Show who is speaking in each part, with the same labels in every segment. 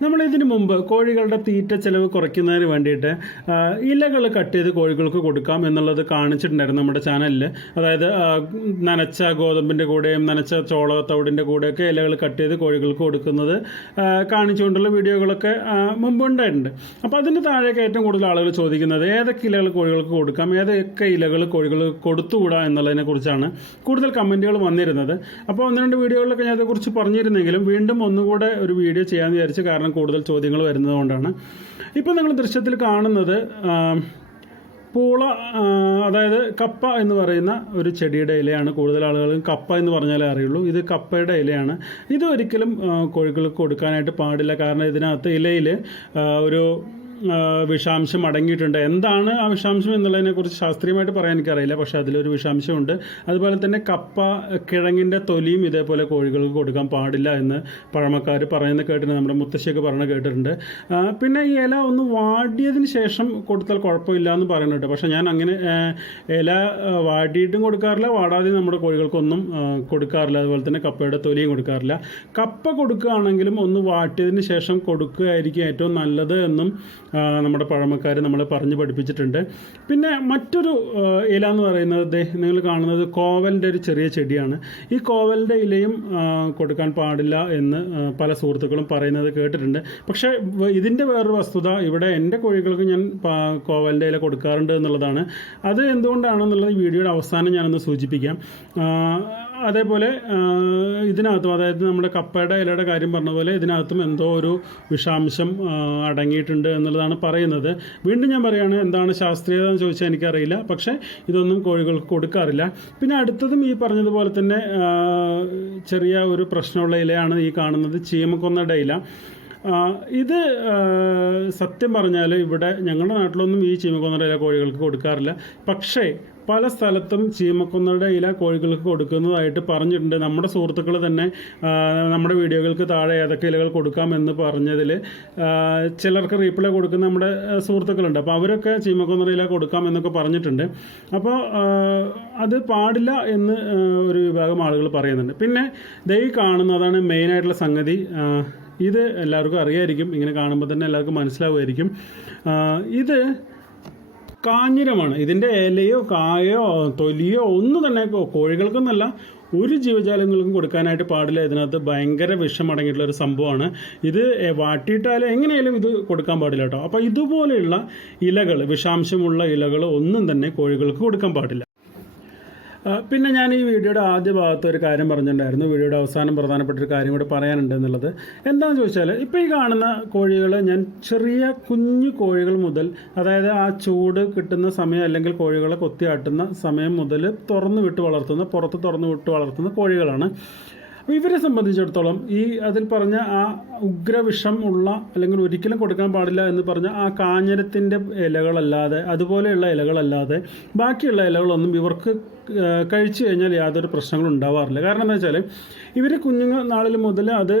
Speaker 1: നമ്മൾ ഇതിനു മുമ്പ് കോഴികളുടെ തീറ്റ ചെലവ് കുറയ്ക്കുന്നതിന് വേണ്ടിയിട്ട് ഇലകൾ കട്ട് ചെയ്ത് കോഴികൾക്ക് കൊടുക്കാം എന്നുള്ളത് കാണിച്ചിട്ടുണ്ടായിരുന്നു നമ്മുടെ ചാനലിൽ അതായത് നനച്ച ഗോതമ്പിന്റെ കൂടെയും നനച്ച ചോളത്തവിടിന്റെ കൂടെയൊക്കെ ഇലകൾ കട്ട് ചെയ്ത് കോഴികൾക്ക് കൊടുക്കുന്നത് കാണിച്ചുകൊണ്ടുള്ള വീഡിയോകളൊക്കെ ആ, മുമ്പ് ഉണ്ടായിട്ടുണ്ട് അപ്പോൾ അതിന്റെ താഴേക്ക് ഏറ്റവും കൂടുതൽ ആളുകൾ ചോദിക്കുന്നത് ഏതൊക്കെ ഇലകൾ കോഴികൾക്ക് കൊടുക്കാം ഏതൊക്കെ ഇലകൾ കോഴികൾ കൊടുത്തുകൂടാ എന്നുള്ളതിനെ കുറിച്ചാണ് കൂടുതൽ കമന്റുകൾ വന്നിരുന്നത്. അപ്പോൾ ഒന്ന് രണ്ട് വീഡിയോകളിലൊക്കെ ഞാൻ അതേക്കുറിച്ച് പറഞ്ഞിരുന്നെങ്കിലും വീണ്ടും ഒന്നുകൂടെ ഒരു വീഡിയോ ചെയ്യാമെന്ന് വിചാരിച്ച് കാരണം കൂടുതൽ ചോദ്യങ്ങൾ വരുന്നത് കൊണ്ടാണ് ഇപ്പോൾ നിങ്ങൾ ദൃശ്യത്തിൽ കാണുന്നത് പൂള അതായത് കപ്പ എന്ന് പറയുന്ന ഒരു ചെടിയുടെ ഇലയാണ്. കൂടുതൽ ആളുകളും കപ്പ എന്ന് പറഞ്ഞാലേ അറിയുള്ളൂ. ഇത് കപ്പയുടെ ഇലയാണ്. ഇത് ഒരിക്കലും കോഴികൾക്ക് കൊടുക്കാനായിട്ട് പാടില്ല. കാരണം ഇതിനകത്ത് ഇലയിൽ ഒരു വിഷാംശം അടങ്ങിയിട്ടുണ്ട്. എന്താണ് ആ വിഷാംശം എന്നുള്ളതിനെക്കുറിച്ച് ശാസ്ത്രീയമായിട്ട് പറയാൻ എനിക്കറിയില്ല. പക്ഷേ അതിലൊരു വിഷാംശമുണ്ട്. അതുപോലെ തന്നെ കപ്പ കിഴങ്ങിന്റെ തൊലിയും ഇതേപോലെ കോഴികൾക്ക് കൊടുക്കാൻ പാടില്ല എന്ന് പഴമക്കാർ പറയുന്നത് കേട്ടിട്ടുണ്ട്. നമ്മുടെ മുത്തശ്ശിയൊക്കെ പറയുന്നത് കേട്ടിട്ടുണ്ട്. പിന്നെ ഈ ഇല ഒന്ന് വാടിയതിന് ശേഷം കൊടുത്താൽ കുഴപ്പമില്ല എന്ന് പറയുന്നുണ്ട്. പക്ഷേ ഞാൻ അങ്ങനെ ഇല വാടിയിട്ടും കൊടുക്കാറില്ല. വാടാതെ നമ്മുടെ കോഴികൾക്കൊന്നും കൊടുക്കാറില്ല. അതുപോലെ തന്നെ കപ്പയുടെ തൊലിയും കൊടുക്കാറില്ല. കപ്പ കൊടുക്കുകയാണെങ്കിലും ഒന്ന് വാട്ടിയതിന് ശേഷം കൊടുക്കുകയായിരിക്കും ഏറ്റവും നല്ലത് എന്നും നമ്മുടെ പഴമക്കാർ നമ്മളെ പറഞ്ഞ് പഠിപ്പിച്ചിട്ടുണ്ട്. പിന്നെ മറ്റൊരു ഇല എന്ന് പറയുന്നത് നിങ്ങൾ കാണുന്നത് കോവലിന്റെ ഒരു ചെറിയ ചെടിയാണ്. ഈ കോവലിന്റെ ഇലയും കൊടുക്കാൻ പാടില്ല എന്ന് പല സുഹൃത്തുക്കളും പറയുന്നത് കേട്ടിട്ടുണ്ട്. പക്ഷേ ഇതിന്റെ വേറൊരു വസ്തുത ഇവിടെ എന്റെ കോഴികൾക്ക് ഞാൻ കോവലിന്റെ ഇല കൊടുക്കാറുണ്ട് എന്നുള്ളതാണ്. അത് എന്തുകൊണ്ടാണെന്നുള്ളത് വീഡിയോയുടെ അവസാനം ഞാനൊന്ന് സൂചിപ്പിക്കാം. അതേപോലെ ഇതിനകത്തും അതായത് നമ്മുടെ കപ്പയുടെ ഇലയുടെ കാര്യം പറഞ്ഞ പോലെ ഇതിനകത്തും എന്തോ ഒരു വിഷാംശം അടങ്ങിയിട്ടുണ്ട് എന്നുള്ളതാണ് പറയുന്നത്. വീണ്ടും ഞാൻ പറയുകയാണ് എന്താണ് ശാസ്ത്രീയത എന്ന് ചോദിച്ചാൽ എനിക്കറിയില്ല. പക്ഷേ ഇതൊന്നും കോഴികൾക്ക് കൊടുക്കാറില്ല. പിന്നെ അടുത്തതും ഈ പറഞ്ഞതുപോലെ തന്നെ ചെറിയ ഒരു പ്രശ്നമുള്ള ഇലയാണ് ഈ കാണുന്നത് ചീമക്കൊന്നയുടെ ഇല. ഇത് സത്യം പറഞ്ഞാൽ ഇവിടെ ഞങ്ങളുടെ നാട്ടിലൊന്നും ഈ ചീമക്കൊന്നയുടെ ഇല കോഴികൾക്ക് കൊടുക്കാറില്ല. പക്ഷേ പല സ്ഥലത്തും ചീമക്കൊന്നയുടെ ഇല കോഴികൾക്ക് കൊടുക്കുന്നതായിട്ട് പറഞ്ഞിട്ടുണ്ട്. നമ്മുടെ സുഹൃത്തുക്കൾ തന്നെ നമ്മുടെ വീഡിയോകൾക്ക് താഴെ ഏതൊക്കെ ഇലകൾ കൊടുക്കാമെന്ന് പറഞ്ഞതിൽ ചിലർക്ക് റീപ്ലൈ കൊടുക്കുന്ന നമ്മുടെ സുഹൃത്തുക്കളുണ്ട്. അപ്പോൾ അവരൊക്കെ ചീമക്കൊന്നയുടെ ഇല കൊടുക്കാമെന്നൊക്കെ പറഞ്ഞിട്ടുണ്ട്. അപ്പോൾ അത് പാടില്ല എന്ന് ഒരു വിഭാഗം ആളുകൾ പറയുന്നുണ്ട്. പിന്നെ ദൈ കാണുന്നതാണ് മെയിനായിട്ടുള്ള സംഗതി. ഇത് എല്ലാവർക്കും അറിയായിരിക്കും. ഇങ്ങനെ കാണുമ്പോൾ തന്നെ എല്ലാവർക്കും മനസ്സിലാവുമായിരിക്കും. ഇത് കാഞ്ഞിരമാണ്. ഇതിന്റെ ഇലയോ കായോ തൊലിയോ ഒന്നും തന്നെ കോഴികൾക്കൊന്നല്ല ഒരു ജീവജാലങ്ങൾക്കും കൊടുക്കാനായിട്ട് പാടില്ല. ഇതിനകത്ത് ഭയങ്കര വിഷം അടങ്ങിയിട്ടുള്ള ഒരു സംഭവമാണ്. ഇത് വാട്ടിയിട്ടാലും എങ്ങനെയായാലും ഇത് കൊടുക്കാൻ പാടില്ല കേട്ടോ. അപ്പോൾ ഇതുപോലെയുള്ള ഇലകൾ വിഷാംശമുള്ള ഇലകൾ ഒന്നും തന്നെ കോഴികൾക്ക് കൊടുക്കാൻ പാടില്ല. പിന്നെ ഞാൻ ഈ വീഡിയോയുടെ ആദ്യ ഭാഗത്ത് ഒരു കാര്യം പറഞ്ഞിട്ടുണ്ടായിരുന്നു. വീഡിയോയുടെ അവസാനം പ്രധാനപ്പെട്ട ഒരു കാര്യം കൂടെ പറയാനുണ്ട് എന്നുള്ളത്. എന്താണെന്ന് ചോദിച്ചാൽ ഇപ്പോൾ ഈ കാണുന്ന കോഴികൾ ഞാൻ ചെറിയ കുഞ്ഞു കോഴികൾ മുതൽ അതായത് ആ ചൂട് കിട്ടുന്ന സമയം അല്ലെങ്കിൽ കോഴികളെ കൊത്തിയാട്ടുന്ന സമയം മുതൽ തുറന്നു വിട്ട് വളർത്തുന്ന പുറത്ത് തുറന്നു വിട്ട് വളർത്തുന്ന കോഴികളാണ്. ഇവരെ സംബന്ധിച്ചിടത്തോളം ഈ അതിൽ പറഞ്ഞ ആ ഉഗ്രവിഷം ഉള്ള അല്ലെങ്കിൽ ഒരിക്കലും കൊടുക്കാൻ പാടില്ല എന്ന് പറഞ്ഞ ആ കാഞ്ഞിരത്തിന്റെ ഇലകളല്ലാതെ അതുപോലെയുള്ള ഇലകളല്ലാതെ ബാക്കിയുള്ള ഇലകളൊന്നും ഇവർക്ക് കഴിച്ചു കഴിഞ്ഞാൽ യാതൊരു പ്രശ്നങ്ങളും ഉണ്ടാവാറില്ല. കാരണം എന്താ വെച്ചാൽ ഇവർ കുഞ്ഞുങ്ങൾ നാളിൽ മുതൽ അത്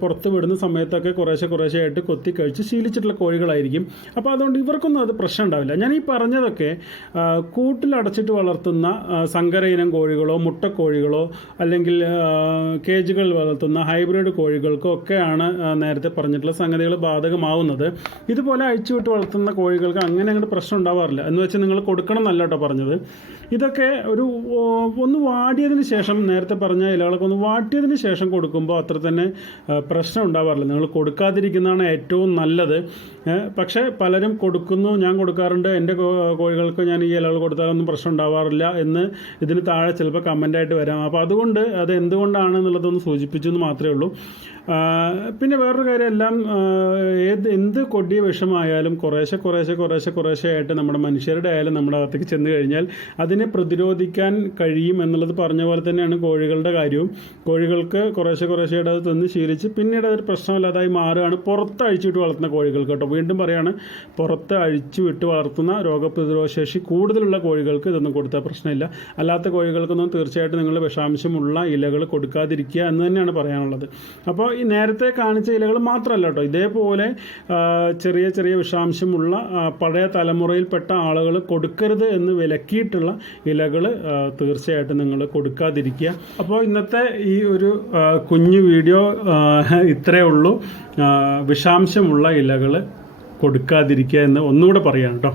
Speaker 1: പുറത്ത് വിടുന്ന സമയത്തൊക്കെ കുറേശ്ശെ കുറേശ്ശെ ആയിട്ട് കൊത്തി കഴിച്ച് ശീലിച്ചിട്ടുള്ള കോഴികളായിരിക്കും. അപ്പോൾ അതുകൊണ്ട് ഇവർക്കൊന്നും അത് പ്രശ്നം ഉണ്ടാവില്ല. ഞാൻ ഈ പറഞ്ഞതൊക്കെ കൂട്ടിലടച്ചിട്ട് വളർത്തുന്ന സങ്കര ഇനം കോഴികളോ മുട്ടക്കോഴികളോ അല്ലെങ്കിൽ കേജുകളിൽ വളർത്തുന്ന ഹൈബ്രിഡ് കോഴികൾക്കൊക്കെയാണ് നേരത്തെ പറഞ്ഞിട്ടുള്ള സംഗതികൾ ബാധകമാവുന്നത്. ഇതുപോലെ അഴിച്ചുവിട്ട് വളർത്തുന്ന കോഴികൾക്ക് അങ്ങനെ അങ്ങോട്ട് പ്രശ്നം ഉണ്ടാവാറില്ല. എന്ന് വെച്ചാൽ നിങ്ങൾ കൊടുക്കണം എന്നല്ല കേട്ടോ പറഞ്ഞത്. ഇതൊക്കെ ഒരു ഒന്ന് വാടിയതിന് ശേഷം നേരത്തെ പറഞ്ഞ ഇലകളൊക്കെ ഒന്ന് വാട്ടിയതിന് ശേഷം കൊടുക്കുമ്പോൾ അത്ര തന്നെ പ്രശ്നം ഉണ്ടാവാറില്ല. നിങ്ങൾ കൊടുക്കാതിരിക്കുന്നതാണ് ഏറ്റവും നല്ലത്. പക്ഷേ പലരും കൊടുക്കുന്നു ഞാൻ കൊടുക്കാറുണ്ട് എന്റെ കോഴികൾക്ക് ഞാൻ ഈ ഇലകൾ കൊടുത്താലൊന്നും പ്രശ്നം ഉണ്ടാവാറില്ല എന്ന് ഇതിന് താഴെ ചിലപ്പോൾ കമന്റായിട്ട് വരാം. അപ്പോൾ അതുകൊണ്ട് അത് എന്തുകൊണ്ടാണ് എന്നുള്ളതൊന്ന് സൂചിപ്പിച്ചു എന്ന് മാത്രമേ ഉള്ളൂ. പിന്നെ വേറൊരു കാര്യം എല്ലാം ഏത് എന്ത് കൊടിയ വിഷമായാലും കുറേശ്ശെ കുറേശ്ശെ കുറേശ്ശെ കുറേശ്ശെ ആയിട്ട് നമ്മുടെ മനുഷ്യരുടെ ആയാലും നമ്മുടെ അകത്തേക്ക് ചെന്ന് കഴിഞ്ഞാൽ അതിനെ പ്രതിരോധിക്കാൻ കഴിയും എന്നുള്ളത് പറഞ്ഞ പോലെ തന്നെയാണ് കോഴികളുടെ കാര്യവും. കോഴികൾക്ക് കുറേശ്ശെ കുറേശ്ശെയായിട്ട് അത് തന്ന് ശീലിച്ച് പിന്നീട് അതൊരു പ്രശ്നമില്ലാതായി മാറുകയാണ്. പുറത്ത് അഴിച്ചുവിട്ട് വളർത്തുന്ന കോഴികൾക്ക് കേട്ടോ. വീണ്ടും പറയുകയാണ് പുറത്ത് അഴിച്ചു വിട്ട് വളർത്തുന്ന രോഗപ്രതിരോധ ശേഷി കൂടുതലുള്ള കോഴികൾക്ക് ഇതൊന്നും കൊടുത്താൽ പ്രശ്നമില്ല. അല്ലാത്ത കോഴികൾക്കൊന്നും തീർച്ചയായിട്ടും നിങ്ങൾ വിഷാംശമുള്ള ഇലകൾ കൊടുക്കാതിരിക്കുക എന്ന് തന്നെയാണ് പറയാനുള്ളത്. അപ്പോൾ ഈ നേരത്തെ കാണിച്ച ഇലകൾ മാത്രമല്ല കേട്ടോ. ഇതേപോലെ ചെറിയ ചെറിയ വിഷാംശമുള്ള പഴയ തലമുറയിൽപ്പെട്ട ആളുകൾ കൊടുക്കരുത് എന്ന് വിലക്കിയിട്ടുള്ള ഇലകൾ തീർച്ചയായിട്ടും നിങ്ങൾ കൊടുക്കാതിരിക്കുക. അപ്പോൾ ഇന്നത്തെ ഈ ഒരു കുഞ്ഞു വീഡിയോ ഇത്രയേ ഉള്ളൂ. വിഷാംശമുള്ള ഇലകൾ കൊടുക്കാതിരിക്കുക എന്ന് ഒന്നുകൂടെ പറയാം കേട്ടോ.